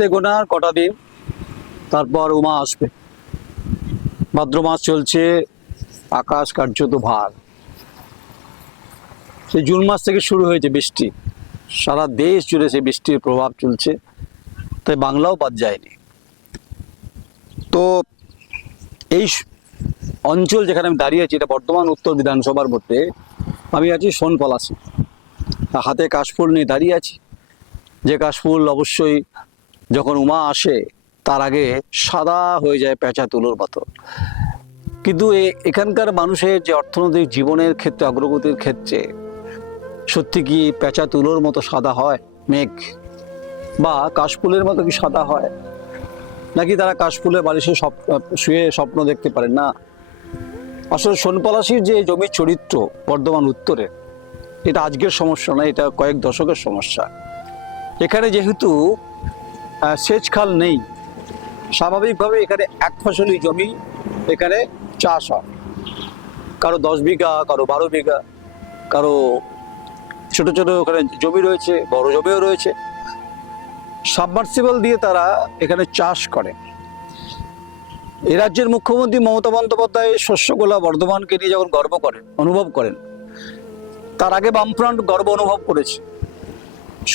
হাতে গোনা আর কটা দিন, তারপর উমা আসবে। ভাদ্র মাস চলছে, আকাশ কার্যত ভার। সেই জুন মাস থেকে শুরু হয়েছে বৃষ্টি। সারা দেশ জুড়ে সেই বৃষ্টির প্রভাব চলছে। তাই বাংলাও বাদ যায়নি। তো এই অঞ্চল যেখানে আমি দাঁড়িয়ে আছি, এটা বর্ধমান, উত্তর বিধানসভার মধ্যে, আমি আছি সোনপলাশি। হাতে কাশফুল নিয়ে দাঁড়িয়ে আছি। যে কাশফুল অবশ্যই যখন উমা আসে, তার আগে সাদা হয়ে যায় পেঁচা তুলোর মতো কিন্তু এখানকার মানুষের যে অর্থনৈতিক জীবনের ক্ষেত্রে, অগ্রগতির ক্ষেত্রে, সত্যি কি পেঁচা তুলোর মতো সাদা হয় মেঘ? বা কাশফুলের মতো কি সাদা হয়? নাকি তারা কাশফুলের বালিশে শুয়ে স্বপ্ন দেখতে পারেন? না। আসলে সোনপলাশির যে জমির চরিত্র, বর্ধমান উত্তরে, এটা আজকের সমস্যা না এটা কয়েক দশকের সমস্যা। এখানে যেহেতু সেচ খাল নেই। স্বাভাবিকভাবে এখানে এক ফসলি জমি এখানে চাষ হয়। কারও দশ বিঘা, কারও বারো বিঘা, কারও ছোট ছোট ওখানে জমি রয়েছে, বড় জমিও রয়েছে। সাবমার্সিবল দিয়ে তারা এখানে চাষ করে। এ রাজ্যের মুখ্যমন্ত্রী মমতা বন্দ্যোপাধ্যায় শস্যগোলা বর্ধমানকে নিয়ে যখন গর্ব করেন, অনুভব করেন, তার আগে বামফ্রন্ট গর্ব অনুভব করেছে।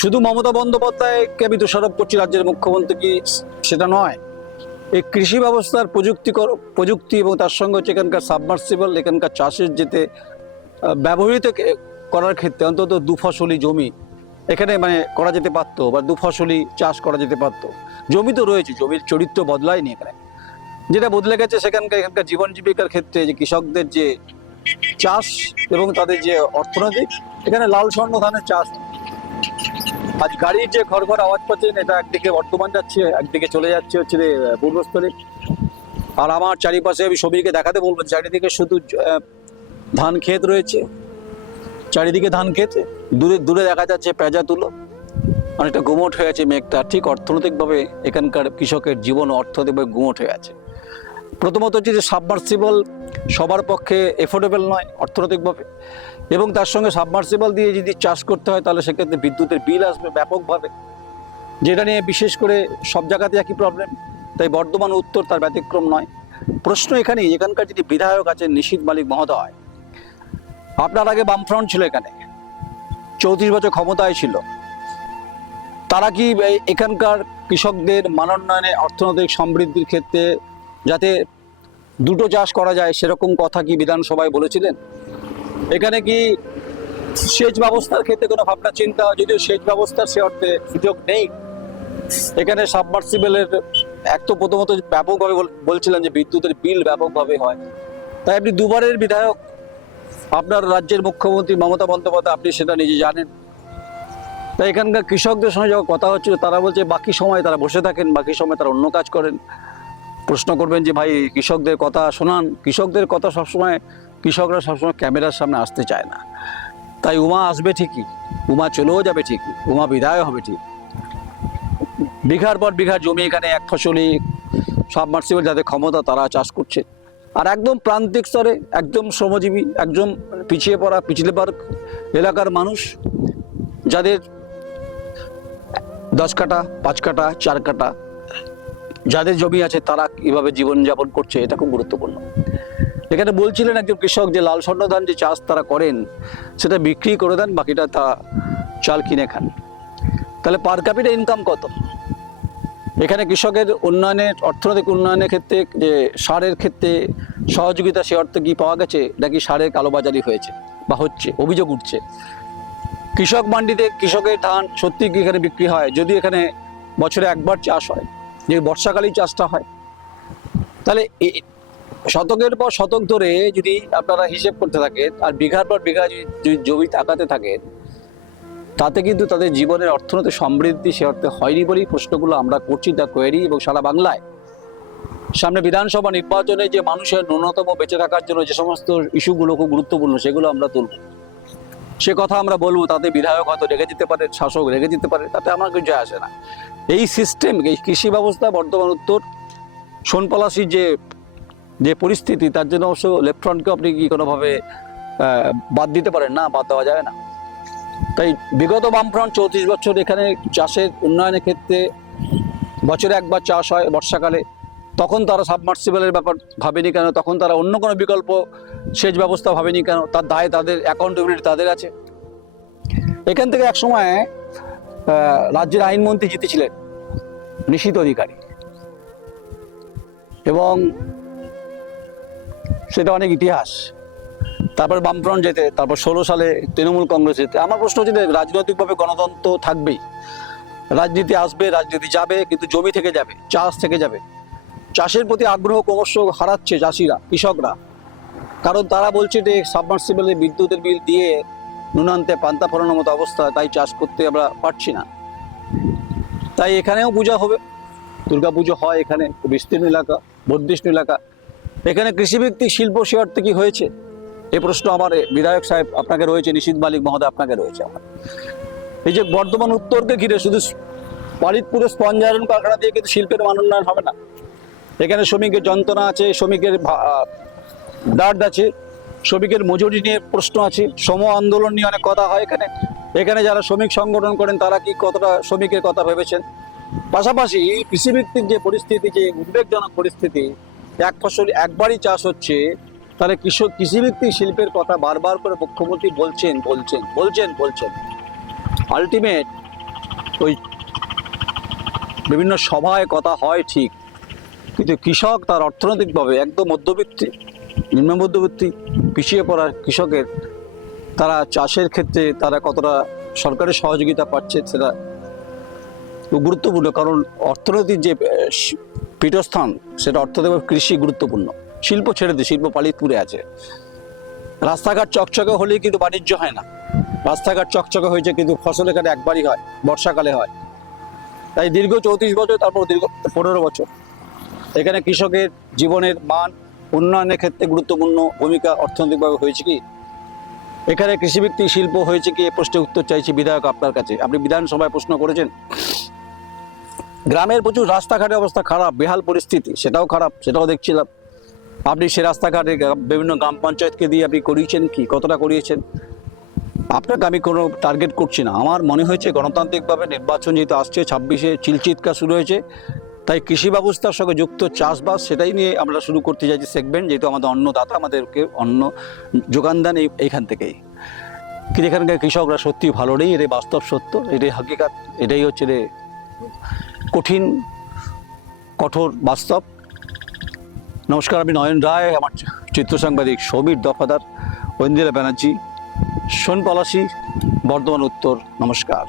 শুধু মমতা বন্দ্যোপাধ্যায়কে আমি দোষারোপ করছি রাজ্যের মুখ্যমন্ত্রী কি সেটা নয়। এই কৃষি ব্যবস্থার প্রযুক্তি প্রযুক্তি এবং তার সঙ্গে হচ্ছে এখানকার সাবমার্সিবল এখানকার চাষের যেতে ব্যবহৃত করার ক্ষেত্রে অন্তত দু ফসলি জমি এখানে মানে করা যেতে পারতো বা দু ফসলি চাষ করা যেতে পারতো। জমি তো রয়েছে, জমির চরিত্র বদলায়নি এখানে। যেটা বদলে গেছে সেখানকার এখানকার জীবন জীবিকার ক্ষেত্রে যে কৃষকদের যে চাষ এবং তাদের যে অর্থনৈতিক, এখানে লাল স্বর্ণ ধানের চাষ আজ গাড়ির যে ঘর ঘর আওয়াজ পাচ্ছেন এটা একদিকে বর্তমান যাচ্ছে, একদিকে চলে যাচ্ছে হচ্ছে পূর্বস্থলী। আর আমার চারিপাশে আমি ছবিকে দেখাতে বলব, চারিদিকে শুধু ধান ক্ষেত রয়েছে। চারিদিকে ধান ক্ষেত, দূরে দূরে দেখা যাচ্ছে পেঁজা তুলো। অনেকটা গুমোট হয়ে আছে মেঘটা, ঠিক অর্থনৈতিকভাবে এখানকার কৃষকের জীবন অর্থনৈতিকভাবে গুমট হয়ে আছে। প্রথমত হচ্ছে যে সাবমার্সিবল সবার পক্ষে এফোর্ডেবল নয় অর্থনৈতিকভাবে। এবং তার সঙ্গে সাবমার্সিবল দিয়ে যদি চাষ করতে হয়, তাহলে সেক্ষেত্রে বিদ্যুতের বিল আসবে ব্যাপকভাবে। যেটা নিয়ে বিশেষ করে সব জায়গাতে একই প্রবলেম তাই বর্ধমান উত্তর তার ব্যতিক্রম নয়। প্রশ্ন এখানেই, এখানকার যিনি বিধায়ক আছেন নিশীত মালিক মহোদয়, আপনার আগে বামফ্রন্ট ছিল এখানে, চৌত্রিশ বছর ক্ষমতায় ছিল। তারা কি এখানকার কৃষকদের মানোন্নয়নে অর্থনৈতিক সমৃদ্ধির ক্ষেত্রে যাতে দুটো চাষ করা যায়, সেরকম কথা কি বিধানসভায় বলেছিলেন? এখানে কি সেচ ব্যবস্থার ক্ষেত্রে কোনো ভাবনা, চিন্তা? যদিও সেচ ব্যবস্থার সে অর্থে সুযোগ নেই। এখানে সাবমার্সিবলের, এক তো প্রথমত ব্যাপকভাবে বল- বলছিলেন যে বিদ্যুতের বিল ব্যাপকভাবে হয়। তাই আপনি দুবারের বিধায়ক, আপনার রাজ্যের মুখ্যমন্ত্রী মমতা বন্দ্যোপাধ্যায়, আপনি সেটা নিজে জানেন। তাই এখানকার কৃষকদের সঙ্গে যখন কথা হচ্ছিল, তারা বলছে বাকি সময় তারা বসে থাকেন, বাকি সময় তারা অন্য কাজ করেন। প্রশ্ন করবেন যে, ভাই, কৃষকদের কথা শোনান। কৃষকদের কথা সবসময়, কৃষকরা সবসময় ক্যামেরার সামনে আসতে চায় না। তাই উমা আসবে ঠিকই, উমা চলেও যাবে ঠিকই, উমা বিদায় হবে ঠিক। বিঘার পর বিঘা জমি এখানে, এক ফসলি, সাবমার্সিবল যাদের ক্ষমতা তারা চাষ করছে। আর একদম প্রান্তিক স্তরে, একদম শ্রমজীবী, একদম পিছিয়ে পড়া, পিছলে পার এলাকার মানুষ, যাদের দশ কাটা পাঁচ কাটা চার কাটা যাদের জমি আছে তারা কীভাবে জীবনযাপন করছে, এটা খুব গুরুত্বপূর্ণ। এখানে বলছিলেন একজন কৃষক যে, লাল স্বর্ণ ধান যে চাষ তারা করেন, সেটা বিক্রি করে দেন, বাকিটা তা চাল কিনে খান। তাহলে পার ক্যাপিটা ইনকাম কত? এখানে কৃষকের উন্নয়নের, অর্থনৈতিক উন্নয়নের ক্ষেত্রে যে, সারের ক্ষেত্রে সহযোগিতা সে অর্থে কি পাওয়া গেছে, নাকি সারের কালোবাজারি হয়েছে, বা হচ্ছে, অভিযোগ উঠছে? কৃষক মান্ডিতে কৃষকের ধান সত্যি কি এখানে বিক্রি হয়? যদি এখানে বছরে একবার চাষ হয় যে বর্ষাকালেই চাষটা হয়, তাহলে শতকের পর শতক ধরে যদি আপনারা হিসেব করতে থাকেন, আর বিঘার পর বিঘা যদি জমি তাকাতে থাকেন, তাতে কিন্তু তাদের জীবনের অর্থনৈতিক সমৃদ্ধি সে অর্থে হয়নি বলেই প্রশ্নগুলো আমরা করছি দ্য কোয়েরি এবং সারা বাংলায়। সামনে বিধানসভা নির্বাচনে যে মানুষের ন্যূনতম বেঁচে থাকার জন্য যে সমস্ত ইস্যুগুলো খুব গুরুত্বপূর্ণ, সেগুলো আমরা তুলব। সে কথা আমরা বলব, তাতে বিধায়ক হয়তো রেগে যেতে পারে, শাসক রেগে যেতে পারে, তাতে আমার কিছু আসে না। এই সিস্টেম এই কৃষি ব্যবস্থা, বর্তমান উত্তর, সোনপলাশির যে যে পরিস্থিতি, তার জন্য অবশ্য লেফটফ্রন্টকে আপনি কি কোনোভাবে বাদ দিতে পারেন? না, বাদ দেওয়া যায় না। তাই বিগত বামফ্রন্ট চৌত্রিশ বছর এখানে চাষের উন্নয়নের ক্ষেত্রে বছরে একবার চাষ হয়, বর্ষাকালে। তখন তারা সাবমার্সিবলের ব্যাপার ভাবেনি কেন? তখন তারা অন্য কোনো বিকল্প সেচ ব্যবস্থা ভাবেনি কেন? তার দায় তাদের অ্যাকাউন্টেবিলিটি তাদের আছে। এখান থেকে এক সময় রাজ্যের আইনমন্ত্রী জিতেছিলেন নিশীত অধিকারী। এবং সেটা অনেক ইতিহাস। তারপর বামফ্রন্ট যেতে, তারপর ষোলো সালে তৃণমূল কংগ্রেস যেতে। আমার প্রশ্ন হচ্ছে রাজনৈতিকভাবে গণতন্ত্র থাকবেই। রাজনীতি আসবে, রাজনীতি যাবে, কিন্তু জমি থেকে যাবে, চাষ থেকে যাবে। চাষের প্রতি আগ্রহ ক্রমশ হারাচ্ছে চাষিরা, কৃষকরা। কারণ তারা বলছে যে সাবমার্সিবলে বিদ্যুতের বিল দিয়ে নুনান্তে পান্তা ফোরানোর মতো অবস্থা, তাই চাষ করতে আমরা পারছি না। তাই এখানেও পূজা হবে। দুর্গা পুজো হয় এখানে বিস্তীর্ণ এলাকা বর্ধিষ্ণু এলাকা। এখানে কৃষিভিত্তিক শিল্প সে কি হয়েছে? এ প্রশ্ন আমার বিধায়ক সাহেব আপনাকে রয়েছে নিশীত মালিক মহোদয় আপনাকে রয়েছে আমার। এই যে বর্ধমান উত্তরকে ঘিরে শুধু পালিতপুরে স্পঞ্জ আয়রন কারখানা দিয়ে কিন্তু শিল্পের মান উন্নয়ন হবে না। এখানে শ্রমিকের যন্ত্রণা আছে, শ্রমিকের দাঁড় আছে, শ্রমিকের মজুরি নিয়ে প্রশ্ন আছে সম আন্দোলন নিয়ে অনেক কথা হয় এখানে। এখানে যারা শ্রমিক সংগঠন করেন, তারা কি কতটা শ্রমিকের কথা ভেবেছেন? পাশাপাশি কৃষিভিত্তিক যে পরিস্থিতি, যে উদ্বেগজনক পরিস্থিতি, এক ফসল একবারই চাষ হচ্ছে, তাহলে কৃষক কৃষিভিত্তিক শিল্পের কথা বারবার করে মুখ্যমন্ত্রী বলছেন বলছেন বলছেন বলছেন। আলটিমেট ওই বিভিন্ন সভায় কথা হয় ঠিক। কিন্তু কৃষক তার অর্থনৈতিকভাবে একদম মধ্যবিত্তি, নিম্ন মধ্যবিত্তি পিছিয়ে পড়া কৃষকের, তারা চাষের ক্ষেত্রে তারা কতটা সরকারের সহযোগিতা পাচ্ছে সেটা গুরুত্বপূর্ণ। কারণ অর্থনৈতিক যে পীঠস্থান, সেটা অর্থনৈতিক কৃষি গুরুত্বপূর্ণ। শিল্প ছেড়ে দিয়ে শিল্প পালিতপুরে আছে। রাস্তাঘাট চকচকে হলেই কিন্তু বাণিজ্য হয় না। রাস্তাঘাট চকচকে হয়েছে কিন্তু ফসল এখানে একবারই হয়, বর্ষাকালে হয়। তাই দীর্ঘ চৌত্রিশ বছর, তারপর দীর্ঘ পনেরো বছর। এখানে কৃষকের জীবনের মান উন্নয়নের ক্ষেত্রে গুরুত্বপূর্ণ ভূমিকা অর্থনৈতিকভাবে হয়েছে কি? এখানে কৃষিভিত্তিক শিল্প হয়েছে কি? এ প্রশ্নের উত্তর চাইছি বিধায়ক আপনার কাছে। আপনি বিধানসভায় প্রশ্ন করেছেন। গ্রামের প্রচুর রাস্তাঘাটের অবস্থা খারাপ, বেহাল পরিস্থিতি, সেটাও খারাপ, সেটাও দেখছিলাম। আপনি সে রাস্তাঘাটে বিভিন্ন গ্রাম পঞ্চায়েতকে দিয়ে আপনি করিয়েছেন কি? কতটা করিয়েছেন? আপনাকে আমি কোনো টার্গেট করছি না। আমার মনে হয়েছে গণতান্ত্রিকভাবে নির্বাচন যেহেতু আসছে, ছাব্বিশে চিলচিৎকার শুরু হয়েছে। তাই কৃষি ব্যবস্থার সঙ্গে যুক্ত চাষবাস সেটাই নিয়ে আমরা শুরু করতে চাইছি সেগমেন্ট যেহেতু আমাদের অন্নদাতা আমাদেরকে অন্ন যোগান দেন এই এইখান থেকেই। কিন্তু এখানকার কৃষকরা সত্যি ভালো নেই, এটাই বাস্তব সত্য, এটাই হাকিকাত, এটাই হচ্ছে রে কঠিন, কঠোর বাস্তব। নমস্কার, আমি নয়ন রায়, আমার চিত্র সাংবাদিক সমীর দফাদার ঐন্দিরা ব্যানার্জি সোন পলাশি বর্ধমান উত্তর, নমস্কার।